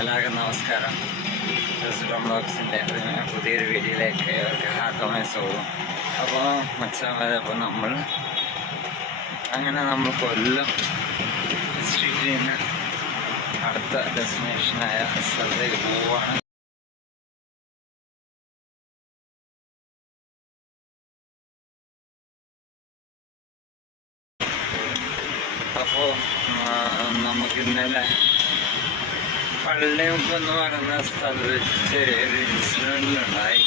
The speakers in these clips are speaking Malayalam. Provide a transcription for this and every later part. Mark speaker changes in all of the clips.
Speaker 1: എല്ലാവർക്കും നമസ്കാരം. ജസ്റ്റ് ബ്ലോഗ്സിന്റെ പുതിയൊരു വീഡിയോയിലേക്ക് അവർക്ക് ഹാർദമായ സ്വാഗതം. അപ്പോൾ മച്ചാമത് അപ്പോൾ നമ്മൾ അങ്ങനെ നമ്മൾ കൊല്ലം സ്ട്രീറ്റിൽ നിന്ന് അടുത്ത ഡെസ്റ്റിനേഷനായ സ്ഥലത്തേക്ക് പോവുകയാണ് അപ്പോൾ നമുക്ക് ഇന്നലെ പള്ളിമുക്ക് എന്ന് പറയുന്ന സ്ഥലത്ത് ചെറിയൊരു ഇൻസിഡന്റ് ഉണ്ടായി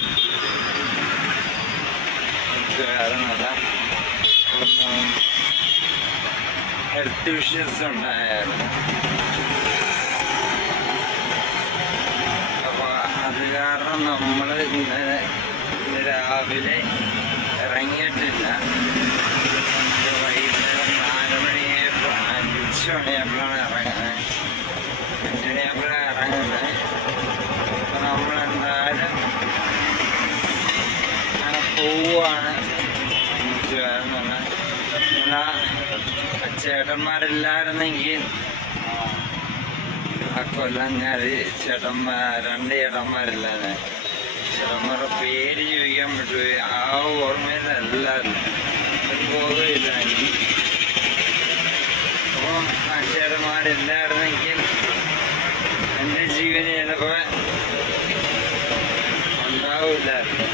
Speaker 1: ഹെൽത്ത് ഇഷ്യൂസ് ഉണ്ടായിരുന്നു അപ്പോൾ അത് കാരണം നമ്മൾ ഇന്നലെ ഇന്ന് രാവിലെ ഇറങ്ങിയിട്ടില്ല. വൈകുന്നേരം നാല് മണിയായപ്പോൾ അഞ്ച് മണിയായപ്പോഴാണ് ഇറങ്ങുന്നത്. അഞ്ച് മണിയായപ്പോഴാണ് ചേട്ടന്മാരില്ലായിരുന്നെങ്കിൽ ആ കൊല്ലങ്ങാര് ചേട്ടന്മാർ രണ്ട് ചേട്ടന്മാരില്ലാതെ. ചേട്ടന്മാരുടെ പേര് ചോദിക്കാൻ പറ്റുമോ ആ ഓർമ്മയിലല്ലായിരുന്നു ബോധമില്ല അപ്പം ആ ചേട്ടന്മാരില്ലായിരുന്നെങ്കിൽ എന്റെ ജീവന് ചിലപ്പോൾ ഉണ്ടാവില്ലായിരുന്നു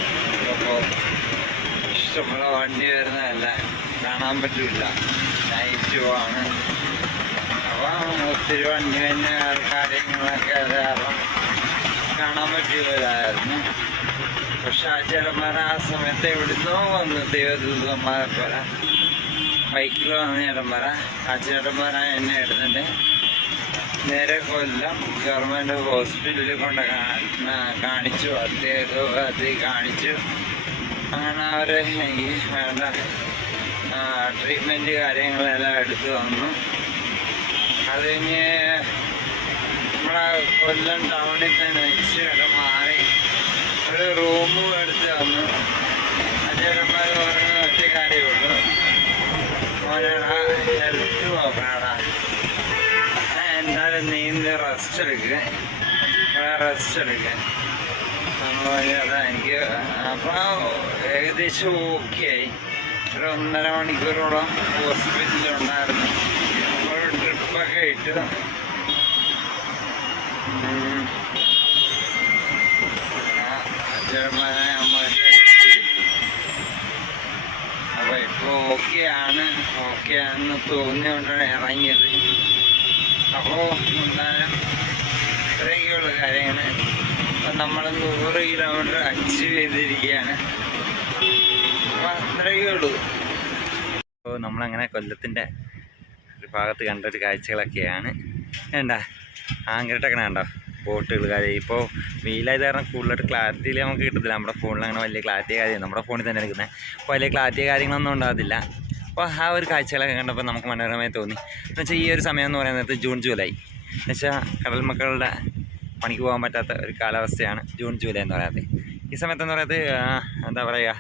Speaker 1: അപ്പോൾ ഇഷ്ടമുള്ള വണ്ടി വരുന്നതല്ല കാണാൻ പറ്റില്ല നൈറ്റുമാണ് അപ്പം ഒത്തിരി തന്നെ കാര്യങ്ങളൊക്കെ ധാരാളം കാണാൻ പറ്റിയതായിരുന്നു പക്ഷെ ആ ചേട്ടന്മാർ ആ സമയത്ത് എവിടുന്നോ വന്ന് ദൈവദൂതന്മാരെ പോലെ ബൈക്കിൽ വന്ന ചേട്ടന്മാരെ. ആ ചേട്ടന്മാരാ എന്നെ എടുത്തിട്ട് നേരെ കൊല്ലം ഗവൺമെന്റ് ഹോസ്പിറ്റലിൽ കൊണ്ട് കാണിച്ചു. അദ്ദേഹം അത് കാണിച്ചു. അങ്ങനെ അവരെ വേണ്ട ട്രീറ്റ്മെന്റ് കാര്യങ്ങളെല്ലാം എടുത്തു തന്നു അത് കഴിഞ്ഞ് നമ്മളെ കൊല്ലം ടൗണിൽ തന്നെ ഇച്ചിരി മാറി. ഒരു റൂമും എടുത്തു വന്നു അച്ഛനമ്മമാർ പറഞ്ഞ ഒറ്റ കാര്യമുള്ളൂ മോനെടാ ഹെൽത്ത് എന്തായാലും നീന്തി റെസ്റ്റ് എടുക്കുക റെസ്റ്റ് എടുക്കുക അപ്പോൾ എനിക്ക് അപ്പോൾ ഏകദേശം ഓക്കെ ആയി. ഒരു ഒന്നര മണിക്കൂറോളം ഹോസ്പിറ്റലിലുണ്ടായിരുന്നു ഒരു ട്രിപ്പൊക്കെ ഇട്ട് ഉം. ആ, അച്ഛന്മാരെ അമ്മ അപ്പോൾ ഇപ്പോൾ ഓക്കെ ആണ് ഓക്കെ ആണെന്ന് തോന്നിയോണ്ടാണ് ഇറങ്ങിയത് അപ്പോൾ എന്തായാലും ഇത്രയൊക്കെയുള്ള കാര്യങ്ങൾ അപ്പം നമ്മൾ നൂറ് കിലോമീറ്റർ അച്ചീവ് ചെയ്തിരിക്കുകയാണ് അപ്പോൾ നമ്മളങ്ങനെ കൊല്ലത്തിന്റെ ഒരു ഭാഗത്ത് കണ്ട ഒരു കാഴ്ചകളൊക്കെയാണ്. വേണ്ട ആങ്കരട്ടൊക്കെ കണ്ടോ ബോട്ടുകൾ കാര്യം. ഇപ്പോൾ വെയിലായത് കാരണം കൂടുതലായിട്ട് ക്ലാരിറ്റിയിൽ നമുക്ക് കിട്ടത്തില്ല. നമ്മുടെ ഫോണിൽ അങ്ങനെ വലിയ ക്ലാരിറ്റി കാര്യം നമ്മുടെ ഫോണിൽ തന്നെ എടുക്കുന്നത് അപ്പോൾ വലിയ ക്ലാരിറ്റി കാര്യങ്ങളൊന്നും ഉണ്ടാകത്തില്ല. അപ്പോൾ ആ ഒരു കാഴ്ചകളൊക്കെ കണ്ടപ്പോൾ നമുക്ക് മനോഹരമായി തോന്നി. എന്ന് വെച്ചാൽ ഈ ഒരു സമയം എന്ന് പറയുന്നത് ജൂൺ ജൂലൈ. എന്ന് വെച്ചാൽ കടൽ മക്കളുടെ പണിക്ക് പോകാൻ പറ്റാത്ത ഒരു കാലാവസ്ഥയാണ് ജൂൺ ജൂലൈ എന്ന് പറയുന്നത്. ഈ സമയത്തെന്ന് പറയുന്നത് എന്താ പറയുക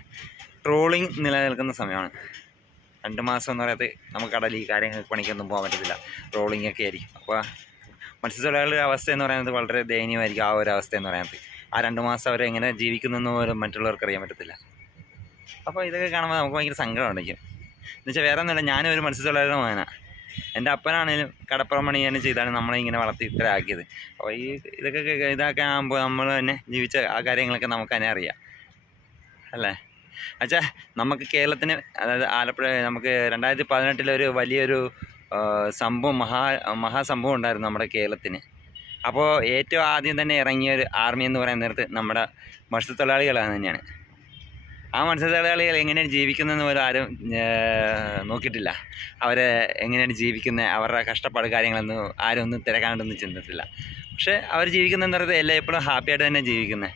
Speaker 1: ട്രോളിങ് നിലനിൽക്കുന്ന സമയമാണ്. രണ്ട് മാസം എന്ന് പറയുന്നത് നമുക്ക് കടലിൽ ഈ കാര്യങ്ങൾ പണിക്കൊന്നും പോകാൻ പറ്റത്തില്ല. ട്രോളിംഗ് ഒക്കെ ആയിരിക്കും. അപ്പോൾ മത്സ്യത്തൊഴിലാളികളുടെ അവസ്ഥ എന്ന് പറയുന്നത് വളരെ ദയനീയമായിരിക്കും ആ ഒരു അവസ്ഥ എന്ന് പറയുന്നത്. ആ രണ്ട് മാസം അവർ എങ്ങനെ ജീവിക്കുന്നെന്ന് പോലും മറ്റുള്ളവർക്ക് അറിയാൻ പറ്റത്തില്ല. അപ്പോൾ ഇതൊക്കെ കാണുമ്പോൾ നമുക്ക് ഭയങ്കര സങ്കടം എന്ന് വെച്ചാൽ വേറെ ഒന്നുമില്ല ഞാനും ഒരു മത്സ്യത്തൊഴിലാളിയുടെ മകനാണ് എന്റെ അപ്പനാണെങ്കിലും കടപ്പുറം പണി തന്നെ ചെയ്താണ് നമ്മളെ ഇങ്ങനെ വളർത്തി ഇത്ര ആക്കിയത്. അപ്പോൾ ഈ ഇതൊക്കെ ഇതൊക്കെ ആകുമ്പോൾ നമ്മൾ തന്നെ ജീവിച്ച ആ കാര്യങ്ങളൊക്കെ നമുക്ക് തന്നെ അറിയാം. അല്ലേ? അച്ഛാ നമുക്ക് കേരളത്തിന് അതായത് ആലപ്പുഴ നമുക്ക് രണ്ടായിരത്തി പതിനെട്ടിലൊരു വലിയൊരു സംഭവം മഹാ മഹാസംഭവം ഉണ്ടായിരുന്നു നമ്മുടെ കേരളത്തിന്. അപ്പോൾ ഏറ്റവും ആദ്യം തന്നെ ഇറങ്ങിയ ഒരു ആർമി എന്ന് പറയുന്ന നേരത്ത് നമ്മുടെ മത്സ്യത്തൊഴിലാളികളാണ് തന്നെയാണ്. ആ മത്സ്യത്തൊഴിലാളികൾ എങ്ങനെയാണ് ജീവിക്കുന്നതെന്ന് പോലും ആരും നോക്കിയിട്ടില്ല. അവരെ എങ്ങനെയാണ് ജീവിക്കുന്നത് അവരുടെ കഷ്ടപ്പാട് കാര്യങ്ങളൊന്നും ആരും ഒന്നും തിരക്കാണ്ടൊന്നും ചിന്തിട്ടില്ല പക്ഷേ അവർ ജീവിക്കുന്നതെന്ന് പറയുന്നത് എല്ലാം എപ്പോഴും ഹാപ്പിയായിട്ട് തന്നെ ജീവിക്കുന്നത്.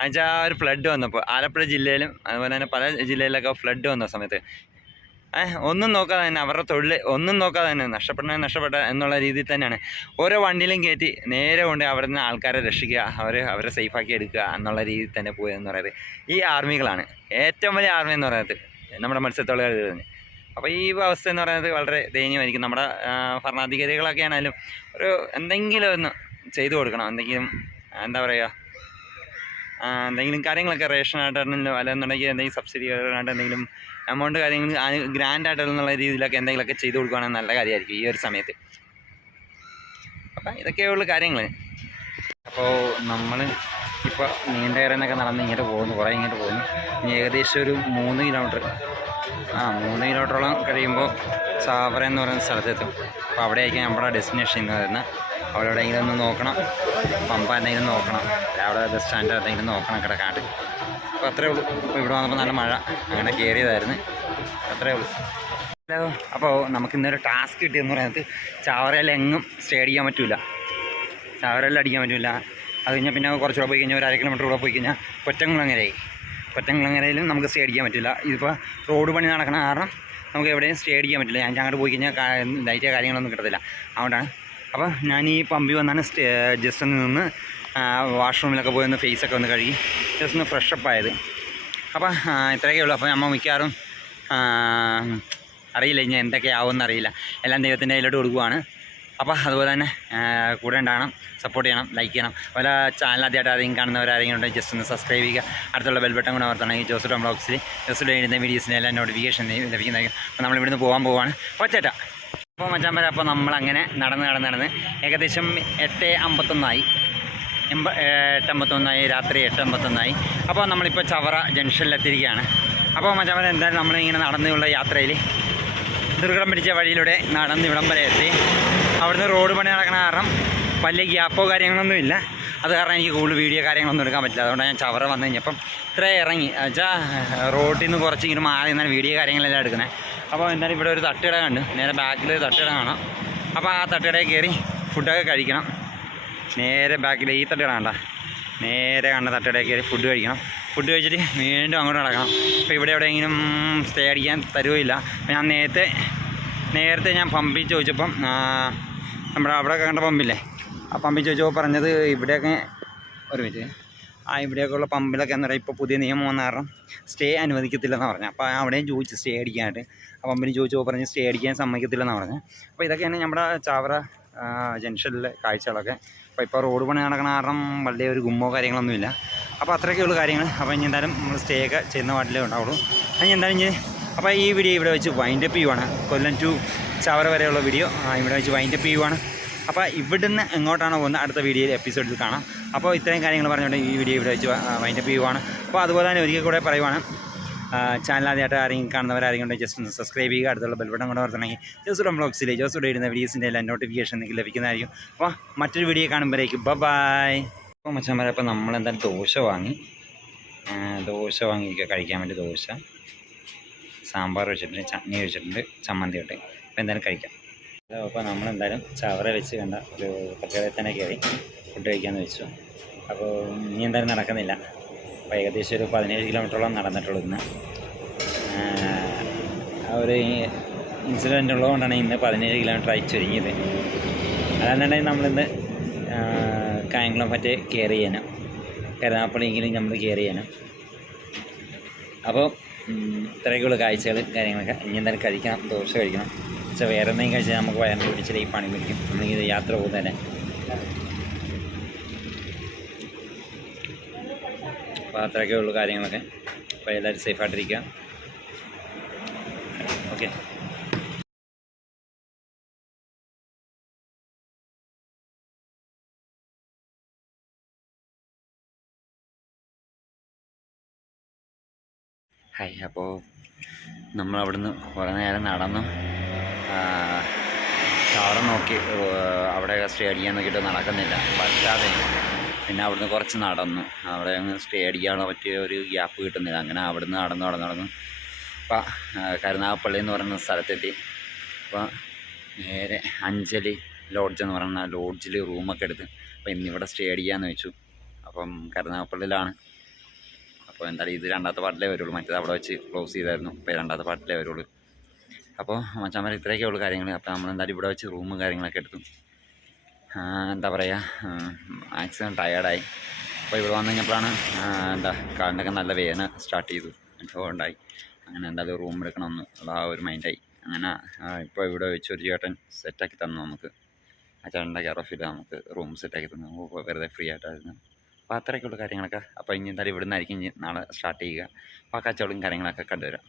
Speaker 1: എന്നുവെച്ചാൽ ആ ഒരു ഫ്ലഡ് വന്നപ്പോൾ ആലപ്പുഴ ജില്ലയിലും അതുപോലെ തന്നെ പല ജില്ലയിലൊക്കെ ഫ്ലഡ് വന്ന സമയത്ത് ഒന്നും നോക്കാതെ തന്നെ അവരുടെ തൊഴിൽ ഒന്നും നോക്കാതെ തന്നെ നഷ്ടപ്പെടണേ നഷ്ടപ്പെട്ട എന്നുള്ള രീതിയിൽ തന്നെയാണ്. ഓരോ വണ്ടിയിലും കയറ്റി നേരെ കൊണ്ട് അവിടെ നിന്ന് ആൾക്കാരെ രക്ഷിക്കുക അവർ അവരെ സേഫാക്കി എടുക്കുക എന്നുള്ള രീതിയിൽ തന്നെ പോയതെന്ന് പറയുന്നത് ഈ ആർമികളാണ്. ഏറ്റവും വലിയ ആർമി എന്ന് പറയുന്നത് നമ്മുടെ മത്സ്യത്തൊഴിലാളികൾ തന്നെ അപ്പോൾ ഈ അവസ്ഥ എന്ന് പറയുന്നത് വളരെ ദയനീയമായിരിക്കും. നമ്മുടെ ഭരണാധികാരികളൊക്കെ ആണെങ്കിലും ഒരു എന്തെങ്കിലും ഒന്ന് ചെയ്തു കൊടുക്കണം. എന്തെങ്കിലും എന്താ പറയുക എന്തെങ്കിലും കാര്യങ്ങളൊക്കെ റേഷനായിട്ടാണെങ്കിലും അല്ലെന്നുണ്ടെങ്കിൽ എന്തെങ്കിലും സബ്സിഡി ആയിട്ട് എന്തെങ്കിലും എമൗണ്ട് കാര്യങ്ങൾ ഗ്രാൻഡ് ആയിട്ടുള്ള രീതിയിലൊക്കെ എന്തെങ്കിലുമൊക്കെ ചെയ്ത് കൊടുക്കുകയാണെങ്കിൽ നല്ല കാര്യമായിരിക്കും ഈ ഒരു സമയത്ത്. അപ്പം ഇതൊക്കെയുള്ള കാര്യങ്ങൾ. അപ്പോൾ നമ്മൾ ഇപ്പോൾ നീണ്ടകരന്നൊക്കെ നടന്ന് ഇങ്ങോട്ട് പോകുന്നു കുറേ ഇങ്ങോട്ട് പോകുന്നു. ഇനി ഏകദേശം ഒരു മൂന്ന് കിലോമീറ്റർ ആ മൂന്ന് കിലോമീറ്ററോളം കഴിയുമ്പോൾ സാവറ എന്ന് പറയുന്ന സ്ഥലത്തെത്തും. അപ്പോൾ അവിടെയായിരിക്കും നമ്മുടെ ഡെസ്റ്റിനേഷൻ ഇന്ന് വരുന്നത് അവിടെ എവിടെയെങ്കിലും ഒന്ന് നോക്കണം. പമ്പ എന്തെങ്കിലും നോക്കണം. അവിടെ ബസ് സ്റ്റാൻഡ് എന്തെങ്കിലും നോക്കണം കിടക്കാണ്ട് അപ്പോൾ അത്രേ ഉള്ളൂ. അപ്പോൾ ഇവിടെ വന്നപ്പോൾ നല്ല മഴ. അങ്ങനെ കയറിയതായിരുന്നു അത്രേ ഉള്ളൂ. ഹലോ. അപ്പോൾ നമുക്ക് ഇന്നൊരു ടാസ്ക് കിട്ടിയെന്ന് പറയുന്നത് ചാവറയിലെങ്ങും സ്റ്റേ അടിക്കാൻ പറ്റില്ല ചാവറയിൽ അടിക്കാൻ പറ്റില്ല അത് കഴിഞ്ഞാൽ പിന്നെ കുറച്ചുകൂടെ പോയി കഴിഞ്ഞാൽ ഒരു അര കിലോമീറ്റർ കൂടെ പോയി കഴിഞ്ഞാൽ കൊറ്റംകുളങ്ങരയായി കൊറ്റംകുളങ്ങരയിലും നമുക്ക് സ്റ്റേ അടിക്കാൻ പറ്റില്ല ഇതിപ്പോൾ റോഡ് പണി നടക്കണ കാരണം നമുക്ക് എവിടെയും സ്റ്റേ അടിക്കാൻ പറ്റില്ല. ഞാൻ അങ്ങോട്ട് പോയി കഴിഞ്ഞാൽ ലൈറ്റ് കാര്യങ്ങളൊന്നും കിട്ടത്തില്ല. അതുകൊണ്ടാണ് അപ്പോൾ ഞാൻ ഈ പമ്പി വന്നാണ് സ്റ്റേ ജസ്റ്റ് ഒന്ന് നിന്ന് വാഷ്റൂമിലൊക്കെ പോയി ഒന്ന് ഫേസൊക്കെ ഒന്ന് കഴുകി ജസ്റ്റ് ഒന്ന് ഫ്രഷപ്പ് ആയത്. അപ്പോൾ ഇത്രയൊക്കെ ഉള്ളൂ. അപ്പോൾ നമ്മൾ മിക്കവാറും അറിയില്ല ഇനി എന്തൊക്കെ ആവുമെന്ന് അറിയില്ല. എല്ലാം ദൈവത്തിന്റെ കയ്യിലോട്ട് കൊടുക്കുവാണ്. അപ്പോൾ അതുപോലെ തന്നെ കൂടെ ഉണ്ടാകണം സപ്പോർട്ട് ചെയ്യണം ലൈക്ക് ചെയ്യണം. അതുപോലെ ചാനൽ ആദ്യമായിട്ട് ആരെങ്കിലും കാണുന്നവരാരെങ്കിലും ഉണ്ടെങ്കിൽ ജസ്റ്റ് ഒന്ന് സബ്സ്ക്രൈബ് ചെയ്യുക. അടുത്തുള്ള ബെൽബട്ടൺ കൂടെ അമർത്തണമെങ്കിൽ ജോസ് ടോം ബ്ലോഗ്സിൽ ജോസ് എഴുതുന്ന വീഡിയോസിന്റെ എല്ലാം നോട്ടിഫിക്കേഷൻ ലഭിക്കുന്നതായിരിക്കും. അപ്പോൾ നമ്മൾ ഇവിടുന്ന് പോകാൻ പോവാണ് ഒറ്റേറ്റ അപ്പോൾ മച്ചാൻ വരെ അപ്പോൾ നമ്മളങ്ങനെ നടന്ന് നടന്ന് നടന്ന് ഏകദേശം എട്ട് അമ്പത്തൊന്നായി. എൺപ എട്ടമ്പത്തൊന്നായി രാത്രി എട്ട് അമ്പത്തൊന്നായി. അപ്പോൾ നമ്മളിപ്പോൾ ചവറ ജംഗ്ഷനിലെത്തിയിരിക്കുകയാണ്. അപ്പോൾ മച്ചാൻ വരെ എന്തായാലും നമ്മളിങ്ങനെ നടന്നുള്ള യാത്രയിൽ ദുർഘടം പിടിച്ച വഴിയിലൂടെ നടന്ന് ഇവിടം വരെ എത്തി. അവിടുന്ന് റോഡ് പണി നടക്കണ കാരണം വലിയ ഗ്യാപ്പോ കാര്യങ്ങളൊന്നും ഇല്ല. അത് കാരണം എനിക്ക് കൂടുതൽ വീഡിയോ കാര്യങ്ങളൊന്നും എടുക്കാൻ പറ്റില്ല. അതുകൊണ്ടാണ് ഞാൻ ചവറ വന്നു കഴിഞ്ഞപ്പം ഇത്ര ഇറങ്ങി. വെച്ചാൽ റോഡിൽ നിന്ന് കുറച്ച് ഇങ്ങനെ മാറി നിന്നാൽ വീഡിയോ കാര്യങ്ങളെല്ലാം എടുക്കണേ. അപ്പോൾ എന്തായാലും ഇവിടെ ഒരു തട്ടുകട കണ്ട്. നേരെ ബാക്കിൽ ഒരു തട്ടുകട കാണാം. അപ്പോൾ ആ തട്ടുകടയിൽ കയറി ഫുഡൊക്കെ കഴിക്കണം. നേരെ ബാക്കിൽ ഈ തട്ടുകട കണ്ട. നേരെ കണ്ട തട്ടുകടയിൽ കയറി ഫുഡ് കഴിക്കണം. ഫുഡ് കഴിച്ചിട്ട് വീണ്ടും അങ്ങോട്ട് നടക്കണം. അപ്പോൾ ഇവിടെ എവിടെയെങ്കിലും സ്റ്റേ അടിക്കാൻ തരുമില്ല ഞാൻ നേരത്തെ നേരത്തെ ഞാൻ പമ്പിൽ ചോദിച്ചപ്പം നമ്മുടെ അവിടെ കണ്ട പമ്പില്ലേ? ആ പമ്പിൽ ചോദിച്ചപ്പോൾ പറഞ്ഞത് ഇവിടെയൊക്കെ ഒരു മിനിറ്റ്. ആ ഇവിടെയൊക്കെയുള്ള പമ്പിലൊക്കെ എന്താ പറയുക ഇപ്പോൾ പുതിയ നിയമം വന്ന കാരണം സ്റ്റേ അനുവദിക്കത്തില്ലെന്ന് പറഞ്ഞു. അപ്പോൾ അവിടെയും ചോദിച്ചു സ്റ്റേ അടിക്കാനായിട്ട്. ആ പമ്പിന് ചോദിച്ചപ്പോൾ പറഞ്ഞ് സ്റ്റേ അടിക്കാൻ സമ്മതിക്കത്തില്ലെന്ന് പറഞ്ഞു. അപ്പോൾ ഇതൊക്കെയാണ് നമ്മുടെ ചാവറ ജംഗ്ഷനിലെ കാഴ്ചകളൊക്കെ. അപ്പോൾ ഇപ്പോൾ റോഡ് പണി നടക്കണ കാരണം വലിയ ഒരു ഗുമ്മോ കാര്യങ്ങളൊന്നുമില്ല അപ്പോൾ അത്രയൊക്കെയുള്ള കാര്യങ്ങൾ അപ്പോൾ ഇനി എന്തായാലും നമ്മൾ സ്റ്റേ ഒക്കെ ചെയ്യുന്ന പാട്ടിലേ ഉണ്ടാവുള്ളൂ. അതിന് എന്തായാലും ഇനി അപ്പോൾ ഈ വീഡിയോ ഇവിടെ വെച്ച് വൈൻഡപ്പ് ചെയ്യുവാണ്. കൊല്ലം ടു ചാവറ വരെയുള്ള വീഡിയോ ഇവിടെ വെച്ച് വൈൻഡപ്പ് ചെയ്യുവാണ്. അപ്പോൾ ഇവിടുന്ന് എങ്ങോട്ടാണ് പോകുന്നത്? അടുത്ത വീഡിയോയിൽ എപ്പിസോഡിൽ കാണാം. അപ്പോൾ ഇത്രയും കാര്യങ്ങൾ പറഞ്ഞുകൊണ്ട് ഈ വീഡിയോ ഇവിടെ വെച്ച് വൈൻഡപ്പ് ചെയ്യുവാണ്. അപ്പോൾ അതുപോലെ തന്നെ ഒരിക്കൽ കൂടെ പറയുവാണ്. ചാനൽ ആദ്യമായിട്ട് ആരെങ്കിലും കാണുന്നവരാരെങ്കിലും ജസ്റ്റ് ഒന്ന് സബ്സ്ക്രൈബ് ചെയ്യുക അടുത്തുള്ള ബെൽബട്ടൺ കൊണ്ട് ജസ്റ്റ് ജോസുടെ ബ്ലോഗ്സിൽ ജോസുടെ ഇടുന്ന വീഡിയോസിന്റെ എല്ലാം നോട്ടിഫിക്കേഷൻ നിങ്ങൾക്ക് ലഭിക്കുന്നതായിരിക്കും. അപ്പോൾ മറ്റൊരു വീഡിയോ കാണുമ്പോഴേക്കും. ബൈ അപ്പോൾ മച്ചന്മാരെ അപ്പോൾ നമ്മളെന്തായാലും ദോശ വാങ്ങി. ദോശ വാങ്ങിയിരിക്കുക കഴിക്കാൻ വേണ്ടി ദോശ. സാമ്പാർ വെച്ചിട്ടുണ്ട് ചട്നി വെച്ചിട്ടുണ്ട് ചമ്മന്തി ഉണ്ട് അപ്പോൾ എന്തായാലും കഴിക്കാം. അപ്പോൾ നമ്മളെന്തായാലും ചവറ വെച്ച് കണ്ട ഒരു പ്രത്യേകത തന്നെ കയറി ഫുഡ് കഴിക്കാമെന്ന് വെച്ചു. അപ്പോൾ ഇനി എന്തായാലും നടക്കുന്നില്ല. അപ്പോൾ ഏകദേശം ഒരു പതിനേഴ് കിലോമീറ്ററോളം നടന്നിട്ടുള്ളൂ ഇന്ന്. ആ ഒരു ഇൻസിഡന്റ് ഉള്ളതുകൊണ്ടാണ് ഇന്ന് പതിനേഴ് കിലോമീറ്റർ ആയി ചുരുങ്ങിയത് അതാണെന്നുണ്ടെങ്കിൽ നമ്മളിന്ന് കായംകുളം മറ്റേ കെയർ ചെയ്യാനും. കരുനാപ്പള്ളിയെങ്കിലും നമ്മൾ കെയർ ചെയ്യാനും. അപ്പോൾ ഇത്രയൊക്കെയുള്ള കാഴ്ചകൾ കാര്യങ്ങളൊക്കെ. ഇനി എന്തായാലും കഴിക്കണം ദോശ കഴിക്കണം. പക്ഷേ വേറെ എന്തെങ്കിലും കഴിച്ചാൽ നമുക്ക് വയറിന് പിടിച്ചിട്ട് ഈ പിടിക്കും. ഇത് യാത്ര പോകുന്നതന്നെ അപ്പോൾ അത്രയൊക്കെ ഉള്ളൂ കാര്യങ്ങളൊക്കെ. അപ്പോൾ എല്ലാവരും സേഫായിട്ടിരിക്കുക ഓക്കെ ഹായ് അപ്പോൾ നമ്മളവിടുന്ന് കുറേ നേരം നടന്നു. ഷവർ നോക്കി അവിടെ സ്റ്റേ അടിക്കാൻ നോക്കിയിട്ട് നടക്കുന്നില്ല. പറ്റാതെ. പിന്നെ അവിടുന്ന് കുറച്ച് നടന്നു. അവിടെ അങ്ങ് സ്റ്റേ അടിക്കാനുള്ള പറ്റിയ ഒരു ഗ്യാപ്പ് കിട്ടുന്നില്ല. അങ്ങനെ അവിടുന്ന് നടന്നു നടന്നു നടന്നു. അപ്പോൾ കരുനാഗപ്പള്ളി എന്ന് പറയുന്ന സ്ഥലത്തെത്തി. അപ്പോൾ നേരെ അഞ്ചലി ലോഡ്ജ് എന്ന് പറയുന്ന ലോഡ്ജിൽ റൂമൊക്കെ എടുത്ത്. അപ്പോൾ ഇന്നിവിടെ സ്റ്റേ അടിക്കാമെന്ന് വെച്ചു. അപ്പം കരുനാഗപ്പള്ളിയിലാണ്. അപ്പോൾ എന്തായാലും ഇത് രണ്ടാമത്തെ പാട്ടിലേ വരുള്ളൂ. മറ്റേത് അവിടെ വെച്ച് ക്ലോസ് ചെയ്തായിരുന്നു. ഇപ്പോൾ രണ്ടാമത്തെ പാട്ടിലേ വരുള്ളൂ. അപ്പോൾ മച്ചാന്മാർ ഇത്രയൊക്കെ ഉള്ളൂ കാര്യങ്ങൾ. അപ്പോൾ നമ്മൾ എന്തായാലും ഇവിടെ വെച്ച് റൂമും കാര്യങ്ങളൊക്കെ എടുത്തു. എന്താ പറയുക മാക്സിമം ടയേർഡായി അപ്പോൾ ഇവിടെ വന്നു കഴിഞ്ഞപ്പോഴാണ് എന്താ കാലിനൊക്കെ നല്ല വേദന സ്റ്റാർട്ട് ചെയ്തു. അനുഭവം ഉണ്ടായി. അങ്ങനെ എന്തായാലും റൂം എടുക്കണമെന്ന് ഉള്ള ആ ഒരു മൈൻഡായി അങ്ങനെ ഇപ്പോൾ ഇവിടെ വെച്ച് ഒരു ചേട്ടൻ സെറ്റാക്കി തന്നു നമുക്ക്.
Speaker 2: ആ ചേട്ടന്റെ കെയർ നമുക്ക് റൂം സെറ്റാക്കി തന്നു. വെറുതെ ഫ്രീ ആയിട്ടായിരുന്നു. അപ്പോൾ അത്രയൊക്കെയുള്ള കാര്യങ്ങളൊക്കെ. അപ്പോൾ ഇനി എന്തായാലും ഇവിടെ നിന്നായിരിക്കും നാളെ സ്റ്റാർട്ട് ചെയ്യുക. അപ്പോൾ ആ കച്ചവടം കാര്യങ്ങളൊക്കെ കണ്ടുവരാം.